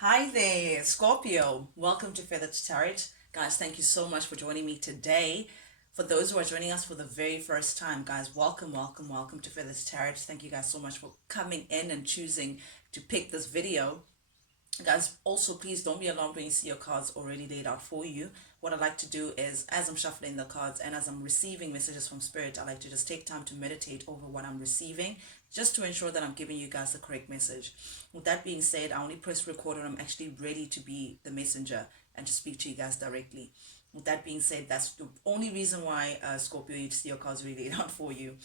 Hi there, Scorpio. Welcome to Feather to Tarot. Guys, thank you so much for joining me today. For those who are joining us for the very first time, guys, welcome to Feather to Tarot. Thank you guys so much for coming in and choosing to pick this video. Guys, also please don't be alarmed when you see your cards already laid out for you. What I like to do is, as I'm shuffling the cards and as I'm receiving messages from Spirit, I like to just take time to meditate over what I'm receiving, just to ensure that I'm giving you guys the correct message. With that being said, I only press record when I'm actually ready to be the messenger and to speak to you guys directly. With that being said, that's the only reason why, Scorpio, you see your cards really laid out for you.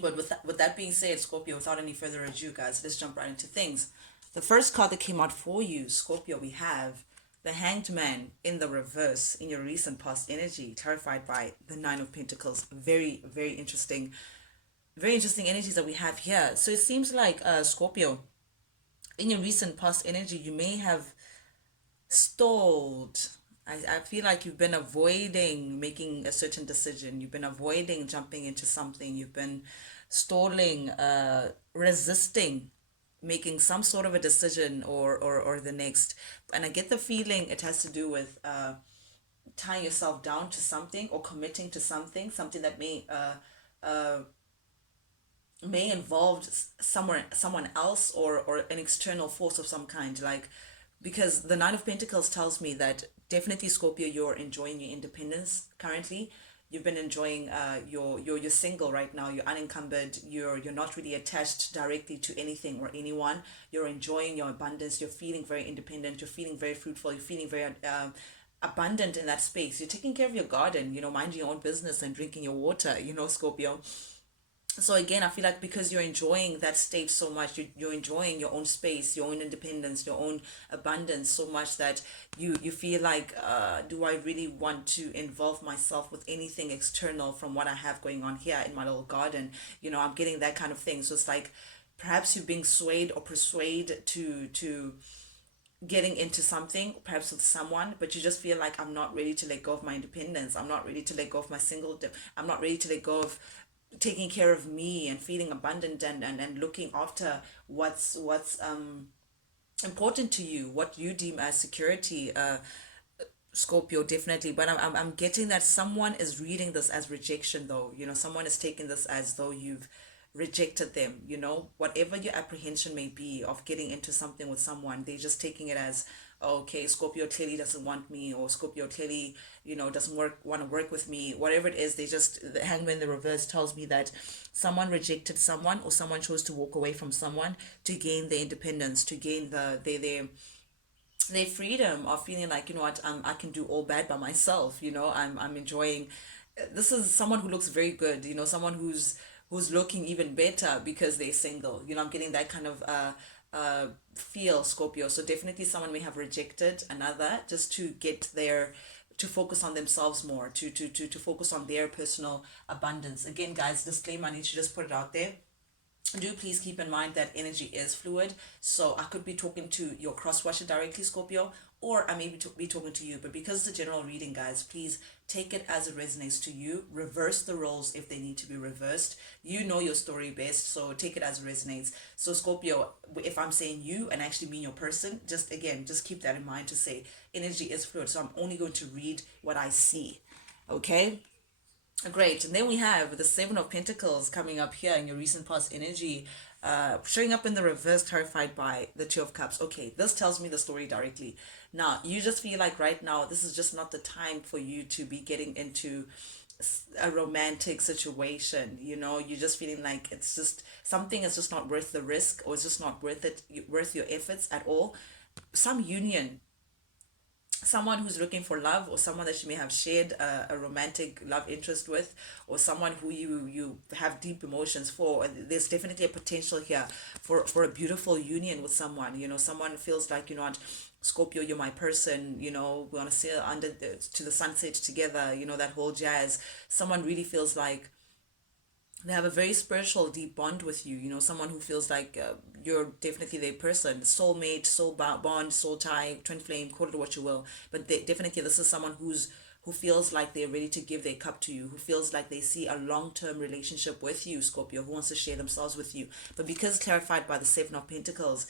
But with that being said, Scorpio, without any further ado, guys, let's jump right into things. The first card that came out for you, Scorpio, we have the Hanged Man in the reverse in your recent past energy, clarified by the Nine of Pentacles. Very interesting energies that we have here. So it seems like, Scorpio, in your recent past energy, you may have stalled. I feel like you've been avoiding making a certain decision. You've been avoiding jumping into something. You've been stalling, resisting making some sort of a decision or the next. And I get the feeling it has to do with tying yourself down to something or committing to something that may involve someone else or an external force of some kind, like, because the Nine of Pentacles tells me that definitely, Scorpio, you're enjoying your independence currently. You've been enjoying, you're single right now, you're unencumbered, you're not really attached directly to anything or anyone. You're enjoying your abundance, you're feeling very independent, you're feeling very fruitful, you're feeling very abundant in that space. You're taking care of your garden, minding your own business and drinking your water, Scorpio. So again, I feel like because you're enjoying that state so much, you're enjoying your own space, your own independence, your own abundance so much that you feel like, do I really want to involve myself with anything external from what I have going on here in my little garden? I'm getting that kind of thing. So it's like perhaps you're being swayed or persuaded to getting into something, perhaps with someone, but you just feel like, I'm not ready to let go of my independence. I'm not ready to let go of my singledom. I'm not ready to let go of taking care of me and feeling abundant and looking after what's important to you, what you deem as security, Scorpio, definitely. But I'm getting that someone is reading this as rejection, though. Someone is taking this as though you've rejected them. Whatever your apprehension may be of getting into something with someone, they're just taking it as, "Oh, okay, Scorpio clearly doesn't want me," or Scorpio clearly, doesn't want to work with me. Whatever it is, the Hangman in the reverse tells me that someone rejected someone, or someone chose to walk away from someone to gain their independence, to gain their freedom of feeling like, what, I can do all bad by myself. I'm enjoying. This is someone who looks very good. Someone who's looking even better because they're single. I'm getting that kind of feel, Scorpio. So definitely, someone may have rejected another just to get their to focus on themselves more, to focus on their personal abundance. Again, guys, disclaimer, I need to just put it out there. Do please keep in mind that energy is fluid. So I could be talking to your cross watcher directly, Scorpio, or I may be talking to you. But because it's a general reading, guys, please take it as it resonates to you. Reverse the roles if they need to be reversed. You know your story best, so take it as it resonates. So Scorpio, if I'm saying you and actually mean your person, just keep that in mind, to say energy is fluid. So I'm only going to read what I see. Okay? Great. And then we have the Seven of Pentacles coming up here in your recent past energy, showing up in the reverse, clarified by the Two of Cups. Okay, this tells me the story directly. Now, you just feel like right now, this is just not the time for you to be getting into a romantic situation. You're just feeling like it's just something is just not worth the risk, or it's just not worth your efforts at all. Some union, someone who's looking for love, or someone that you may have shared a romantic love interest with, or someone who you have deep emotions for. And there's definitely a potential here for a beautiful union with someone. Someone feels like, what, Scorpio, you're my person. We want to sail to the sunset together, that whole jazz. Someone really feels like they have a very spiritual, deep bond with you. Someone who feels like, you're definitely their person, soulmate, bond, soul tie, twin flame, call it what you will. But definitely, this is someone who feels like they're ready to give their cup to you, who feels like they see a long-term relationship with you, Scorpio, who wants to share themselves with you. But because clarified by the Seven of Pentacles,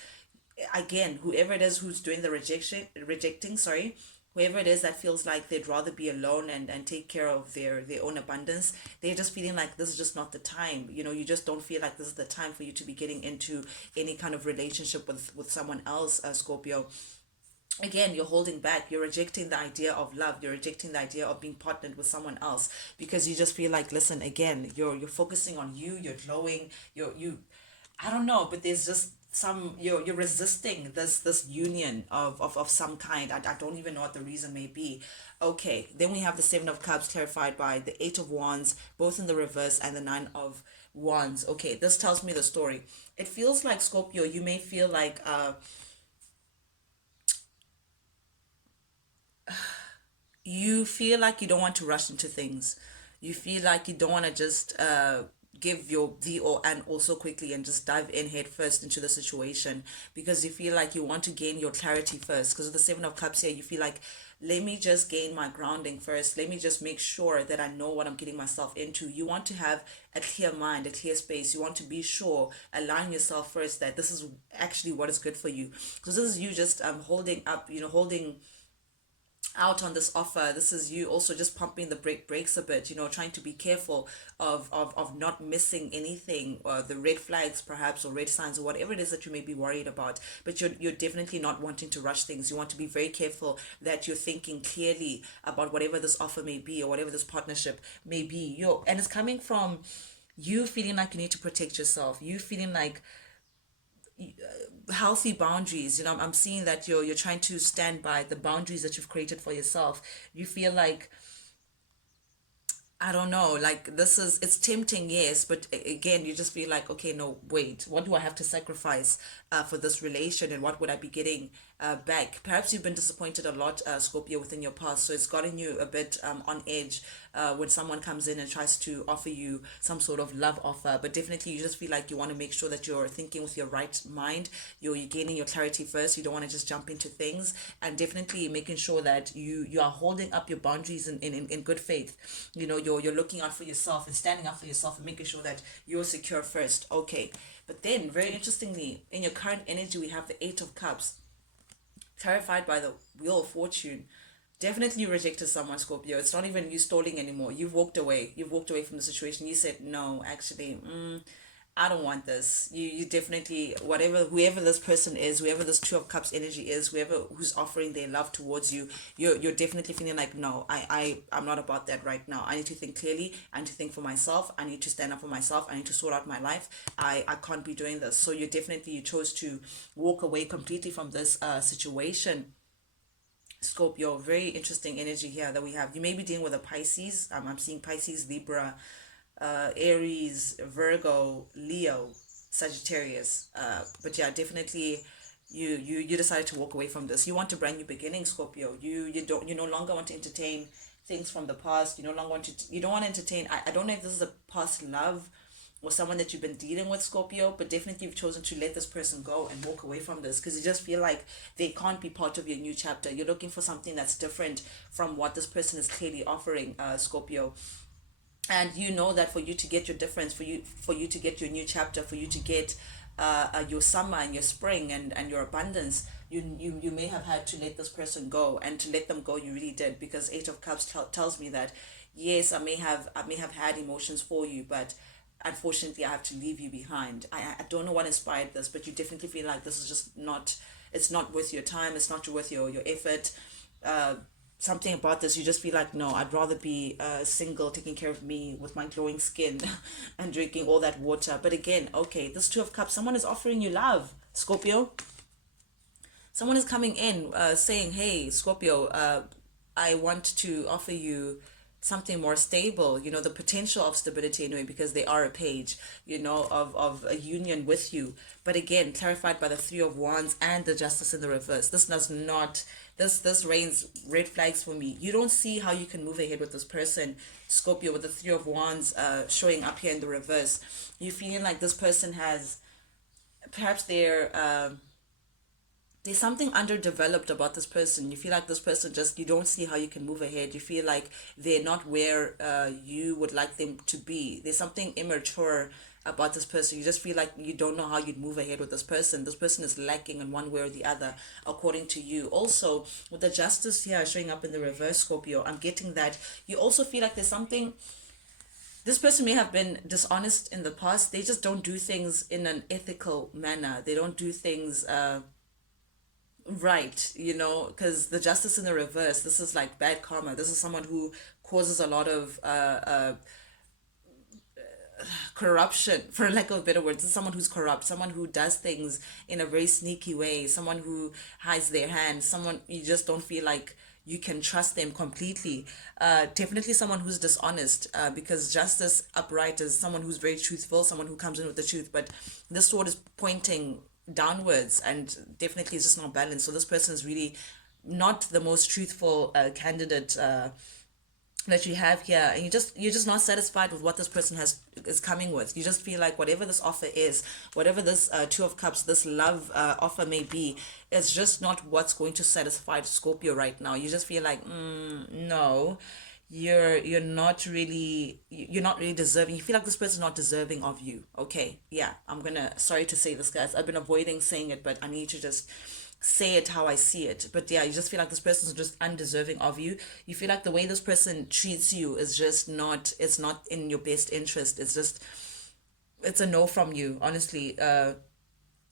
again, whoever it is who's doing the rejecting, sorry, whoever it is that feels like they'd rather be alone and take care of their own abundance, they're just feeling like this is just not the time. You just don't feel like this is the time for you to be getting into any kind of relationship with someone else, Scorpio. Again, you're holding back, you're rejecting the idea of love, you're rejecting the idea of being partnered with someone else, because you just feel like, listen, again, you're focusing on you, you're glowing, you I don't know, but there's just some, you're resisting this union of some kind. I don't even know what the reason may be. Okay, then we have the Seven of Cups clarified by the Eight of Wands, both in the reverse, and the Nine of Wands. Okay, this tells me the story. It feels like, Scorpio, you may feel like you feel like you don't want to rush into things. You feel like you don't want to just give your the or and also quickly and just dive in head first into the situation, because you feel like you want to gain your clarity first. Because of the Seven of Cups here, you feel like, let me just gain my grounding first. Let me just make sure that I know what I'm getting myself into. You want to have a clear mind, a clear space. You want to be sure, align yourself first that this is actually what is good for you. Because this is you just holding up, holding out on this offer. This is you also just pumping the brakes a bit, trying to be careful of not missing anything, the red flags perhaps, or red signs, or whatever it is that you may be worried about. But you're definitely not wanting to rush things. You want to be very careful that you're thinking clearly about whatever this offer may be, or whatever this partnership may be. And it's coming from you feeling like you need to protect yourself, you feeling like healthy boundaries. I'm seeing that you're trying to stand by the boundaries that you've created for yourself. You feel like, I don't know, like, it's tempting, yes, but again, you just feel like, okay, no, wait, what do I have to sacrifice for this relation, and what would I be getting back? Perhaps you've been disappointed a lot, Scorpio, within your past, so it's gotten you a bit on edge when someone comes in and tries to offer you some sort of love offer. But definitely, you just feel like you want to make sure that you're thinking with your right mind, you're gaining your clarity first. You don't want to just jump into things, and definitely making sure that you are holding up your boundaries in good faith. You're looking out for yourself and standing up for yourself and making sure that you're secure first. Okay, but then, very interestingly, in your current energy, we have the Eight of Cups clarified by the Wheel of Fortune. Definitely you rejected someone, Scorpio. It's not even you stalling anymore. You've walked away. You've walked away from the situation. You said, no, actually, I don't want this. You definitely, whoever this person is, whoever this Two of Cups energy is, whoever who's offering their love towards you, you're definitely feeling like, no, I'm not about that right now. I need to think clearly. I need to think for myself. I need to stand up for myself. I need to sort out my life. I can't be doing this. So you chose to walk away completely from this situation, Scorpio. Very interesting energy here that we have. You may be dealing with a Pisces. I'm seeing Pisces, Libra, Aries, Virgo, Leo, Sagittarius. But yeah, definitely you decided to walk away from this. You want a brand new beginning, Scorpio. You no longer want to entertain things from the past. You don't want to entertain. I don't know if this is a past love or someone that you've been dealing with, Scorpio, but definitely you've chosen to let this person go and walk away from this, because you just feel like they can't be part of your new chapter. You're looking for something that's different from what this person is clearly offering, Scorpio. And you know that for you to get your difference, for you to get your new chapter, for you to get your summer and your spring and your abundance, you may have had to let this person go. And to let them go, you really did, because Eight of Cups tells me that, yes, I may have had emotions for you, but unfortunately I have to leave you behind. I don't know what inspired this, but you definitely feel like this is just not, it's not worth your time, it's not worth your effort. Something about this, you just feel like, no, I'd rather be single, taking care of me with my glowing skin and drinking all that water. But again, okay, this Two of Cups, someone is offering you love, Scorpio. Someone is coming in saying, hey, Scorpio, I want to offer you something more stable, the potential of stability anyway, because they are a page, of a union with you. But again, clarified by the Three of Wands and the Justice in the reverse. This does not, this rains red flags for me. You don't see how you can move ahead with this person, Scorpio, with the Three of Wands showing up here in the reverse. You feeling like this person has, perhaps there's something underdeveloped about this person. You feel like this person, just, you don't see how you can move ahead. You feel like they're not where you would like them to be. There's something immature about this person. You just feel like you don't know how you'd move ahead with this person. This person is lacking in one way or the other, according to you. Also, with the justice here showing up in the reverse, Scorpio, I'm getting that you also feel like there's something, this person may have been dishonest in the past. They just don't do things in an ethical manner. They don't do things right, because the justice in the reverse, this is like bad karma. This is someone who causes a lot of corruption, for lack of better words. It's someone who's corrupt, someone who does things in a very sneaky way, someone who hides their hands, someone you just don't feel like you can trust them completely. Definitely someone who's dishonest, because justice upright is someone who's very truthful, someone who comes in with the truth. But this sword is pointing downwards and definitely is just not balanced. So this person is really not the most truthful candidate that you have here, and you're just not satisfied with what this person has is coming with. You just feel like whatever this offer is, whatever this Two of Cups, this love offer may be, it's just not what's going to satisfy Scorpio right now. You just feel like no, you're not really deserving. You feel like this person's not deserving of you. Okay, yeah, I'm gonna, sorry to say this, guys, I've been avoiding saying it, but I need to just say it how I see it. But yeah, you just feel like this person's just undeserving of you. You feel like the way this person treats you is just not, it's not in your best interest. It's just, it's a no from you, honestly.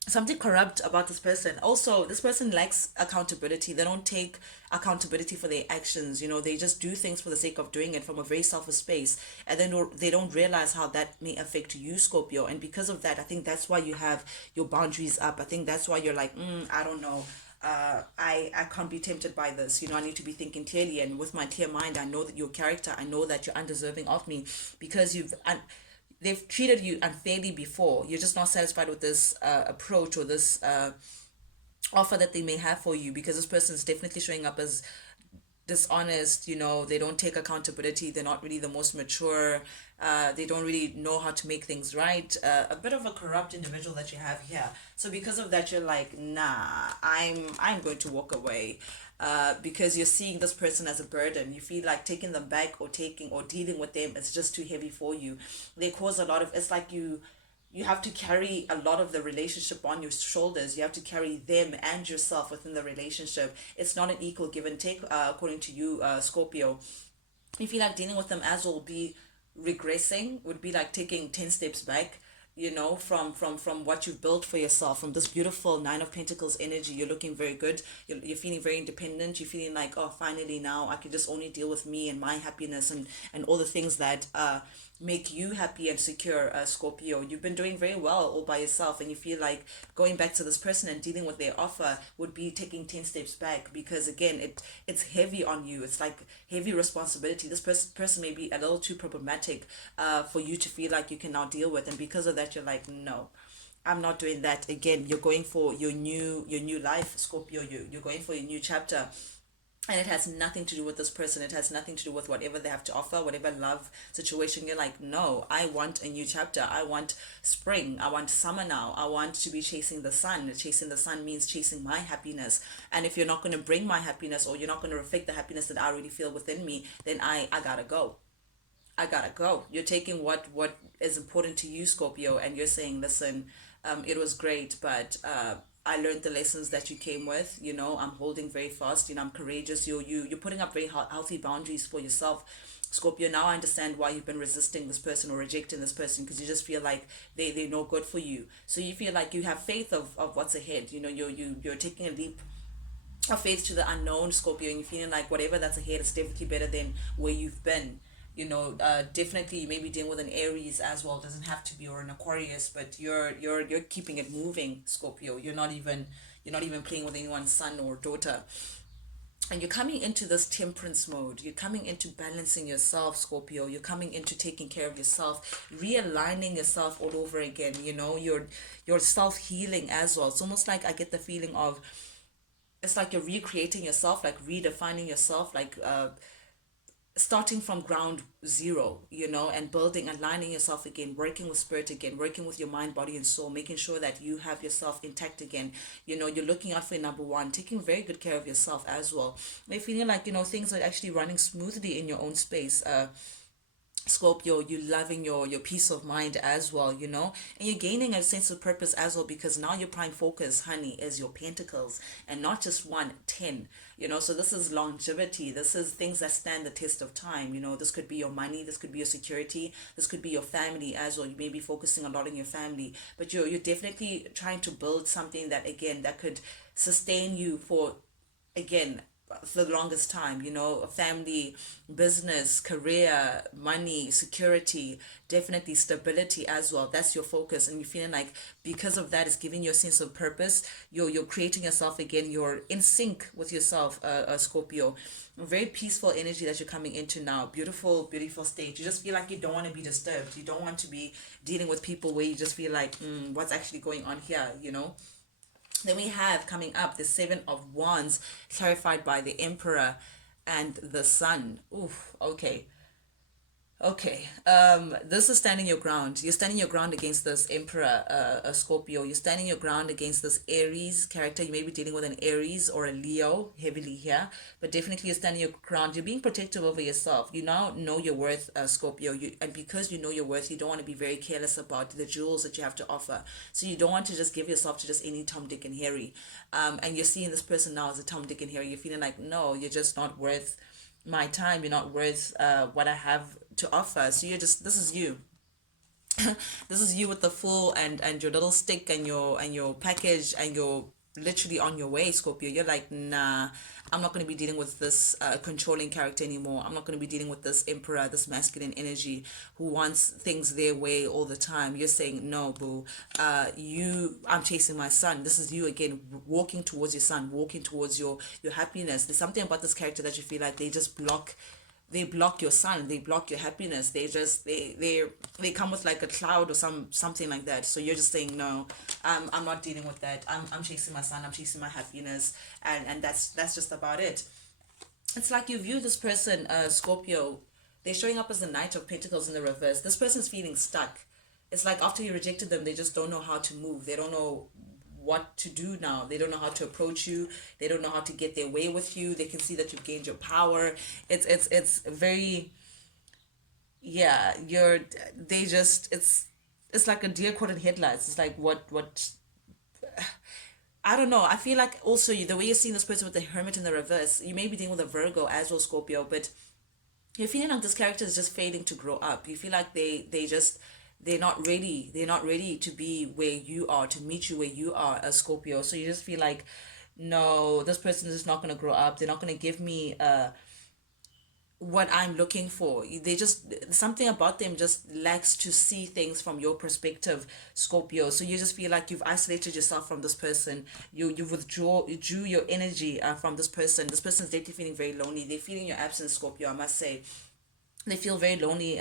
Something corrupt about this person. Also, this person lacks accountability. They don't take accountability for their actions. They just do things for the sake of doing it from a very selfish space, and then they don't realize how that may affect you, Scorpio. And because of that, I think that's why you have your boundaries up. I think that's why you're like, I don't know. I can't be tempted by this. I need to be thinking clearly, and with my clear mind, I know that your character, I know that you're undeserving of me, because they've treated you unfairly before. You're just not satisfied with this approach or this offer that they may have for you, because this person is definitely showing up as dishonest. They don't take accountability. They're not really the most mature. They don't really know how to make things right. A bit of a corrupt individual that you have here. So because of that, you're like, nah, I'm going to walk away. Because you're seeing this person as a burden. You feel like taking them back or dealing with them is just too heavy for you. They cause a lot of, it's like you have to carry a lot of the relationship on your shoulders. You have to carry them and yourself within the relationship. It's not an equal give and take, according to you, Scorpio. You feel like dealing with them as well be regressing, would be like taking 10 steps back, from what you've built for yourself, from this beautiful Nine of Pentacles energy. You're looking very good. You're feeling very independent. You're feeling like, oh, finally now I can just only deal with me and my happiness, and all the things that make you happy and secure, Scorpio. You've been doing very well all by yourself, and you feel like going back to this person and dealing with their offer would be taking 10 steps back, because again, it's heavy on you. It's like heavy responsibility. This person may be a little too problematic for you to feel like you can now deal with, and because of that, you're like, no, I'm not doing that. Again, you're going for your new life, Scorpio. You're going for your new chapter, and it has nothing to do with this person. It has nothing to do with whatever they have to offer, whatever love situation. You're like, no, I want a new chapter. I want spring. I want summer now. I want to be chasing the sun. Chasing the sun means chasing my happiness. And if you're not going to bring my happiness, or you're not going to reflect the happiness that I already feel within me, then I gotta go. I gotta go. You're taking what is important to you, Scorpio, and you're saying, listen, it was great, but I learned the lessons that you came with. I'm holding very fast. I'm courageous. You're putting up very healthy boundaries for yourself, Scorpio. Now I understand why you've been resisting this person or rejecting this person, because you just feel like they're no good for you. So you feel like you have faith of what's ahead. You're taking a leap of faith to the unknown, Scorpio, and you're feeling like whatever that's ahead is definitely better than where you've been. Definitely you may be dealing with an Aries as well. It doesn't have to be, or an Aquarius, but you're keeping it moving, Scorpio. You're not even playing with anyone's son or daughter. And you're coming into this temperance mode. You're coming into balancing yourself, Scorpio. You're coming into taking care of yourself, realigning yourself all over again. Your self-healing as well. It's almost like I get the feeling of, it's like you're recreating yourself, like redefining yourself, like starting from ground zero, and building, aligning yourself again, working with spirit again, working with your mind, body, and soul, making sure that you have yourself intact again. You're looking out for your number one, taking very good care of yourself as well. You're feeling like, things are actually running smoothly in your own space. Scorpio, you loving your peace of mind as well, and you're gaining a sense of purpose as well, because now your prime focus, honey, is your pentacles, and not just one, 10. So this is longevity. This is things that stand the test of time. This could be your money, this could be your security, this could be your family as well. You may be focusing a lot on your family, but you're definitely trying to build something that, again, that could sustain you for, again, for the longest time, a family, business, career, money, security, definitely stability as well. That's your focus, and you're feeling like, because of that, it's giving you a sense of purpose. You're creating yourself again. You're in sync with yourself, Scorpio. A very peaceful energy that you're coming into now. Beautiful, beautiful state. You just feel like you don't want to be disturbed. You don't want to be dealing with people where you just feel like, what's actually going on here. Then we have coming up the Seven of Wands, clarified by the Emperor and the Sun. Oof, okay. Okay, this is standing your ground. You're standing your ground against this Emperor, Scorpio. You're standing your ground against this Aries character. You may be dealing with an Aries or a Leo heavily here, but definitely you're standing your ground. You're being protective over yourself. You now know your worth, Scorpio. And because you know your worth, you don't want to be very careless about the jewels that you have to offer. So you don't want to just give yourself to just any Tom, Dick, and Harry. And you're seeing this person now as a Tom, Dick, and Harry. You're feeling like, no, you're just not worth my time. You're not worth what I have to offer. So this is you. This is you with the full and your little stick and your package, and you're literally on your way, Scorpio. You're like, nah, I'm not going to be dealing with this controlling character anymore. I'm not going to be dealing with this Emperor, this masculine energy who wants things their way all the time. You're saying, no, boo. I'm chasing my sun. This is you again, walking towards your sun, walking towards your happiness. There's something about this character that you feel like they block your sun, they block your happiness. They come with like a cloud or something like that. So you're just saying, no, I'm not dealing with that. I'm chasing my sun, I'm chasing my happiness, and that's just about it. It's like you view this person, Scorpio, they're showing up as the Knight of Pentacles in the reverse. This person's feeling stuck. It's like after you rejected them, they just don't know how to move. They don't know what to do now. They don't know how to approach you. They don't know how to get their way with you. They can see that you've gained your power. It's very, yeah, it's like a deer caught in headlights. It's like what I don't know. I feel like also the way you're seeing this person with the Hermit in the reverse, you may be dealing with a Virgo as well, Scorpio, but you're feeling like this character is just failing to grow up. You feel like they're not ready to be where you are, to meet you where you are, a Scorpio. So you just feel like, no, this person is not going to grow up. They're not going to give me what I'm looking for. They just, something about them just lacks to see things from your perspective, Scorpio. So you just feel like you've isolated yourself from this person. You drew your energy from this person. This person's definitely feeling very lonely. They're feeling your absence, Scorpio, I must say. They feel very lonely.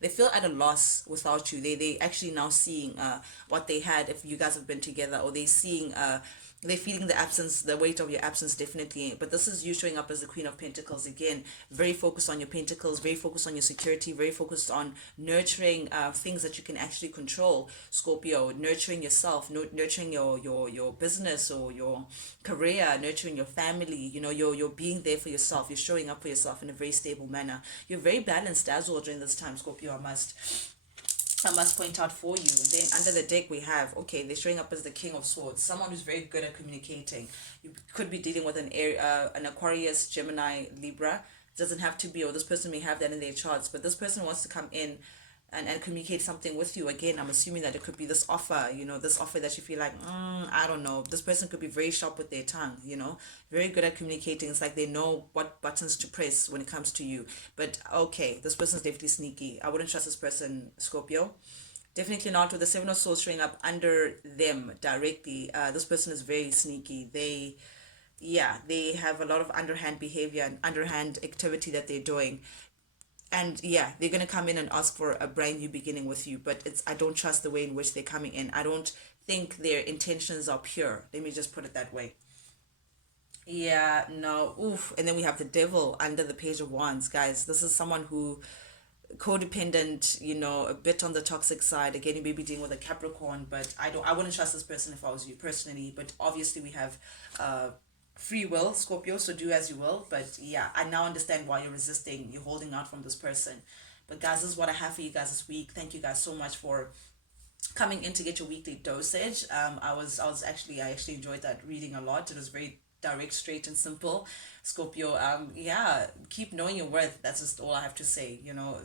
They feel at a loss without you. They actually now seeing what they had if you guys have been together, or they're feeling the absence, the weight of your absence, definitely. But this is you showing up as the Queen of Pentacles again, very focused on your pentacles, very focused on your security, very focused on nurturing things that you can actually control, Scorpio. Nurturing yourself, nurturing your business or your career, nurturing your family. You're being there for yourself. You're showing up for yourself in a very stable manner. You're very balanced as well during this time, Scorpio. I must point out for you. And then under the deck we have, okay, they're showing up as the King of Swords, someone who's very good at communicating. You could be dealing with an Aquarius, Gemini, Libra. It doesn't have to be, or this person may have that in their charts, but this person wants to come in and communicate something with you. Again, I'm assuming that it could be this offer, this offer that you feel like, I don't know. This person could be very sharp with their tongue, very good at communicating. It's like they know what buttons to press when it comes to you. But okay, this person's definitely sneaky. I wouldn't trust this person, Scorpio. Definitely not with the Seven of Swords showing up under them directly. This person is very sneaky. They have a lot of underhand behavior and underhand activity that they're doing. And yeah, they're gonna come in and ask for a brand new beginning with you, but I don't trust the way in which they're coming in. I don't think their intentions are pure. Let me just put it that way. Yeah, no, oof. And then we have the Devil under the Page of Wands, guys. This is someone who codependent, a bit on the toxic side. Again, you may be dealing with a Capricorn, but I wouldn't trust this person if I was you personally. But obviously we have free will, Scorpio, so do as you will. But yeah, I now understand why you're resisting, you're holding out from this person. But guys, this is what I have for you guys this week. Thank you guys so much for coming in to get your weekly dosage. I actually enjoyed that reading a lot. It was very direct, straight, and simple. Scorpio, yeah, keep knowing your worth. That's just all I have to say.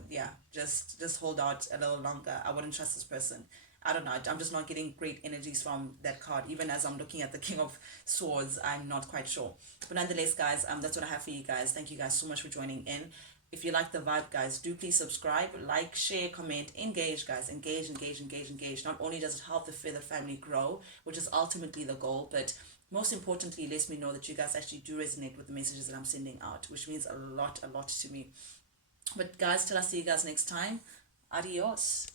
Yeah, just hold out a little longer. I wouldn't trust this person. I don't know. I'm just not getting great energies from that card. Even as I'm looking at the King of Swords, I'm not quite sure. But nonetheless, guys, that's what I have for you guys. Thank you guys so much for joining in. If you like the vibe, guys, do please subscribe, like, share, comment, engage, guys. Engage, engage, engage, engage. Not only does it help the feathered family grow, which is ultimately the goal, but most importantly, lets me know that you guys actually do resonate with the messages that I'm sending out, which means a lot to me. But guys, till I see you guys next time, adios.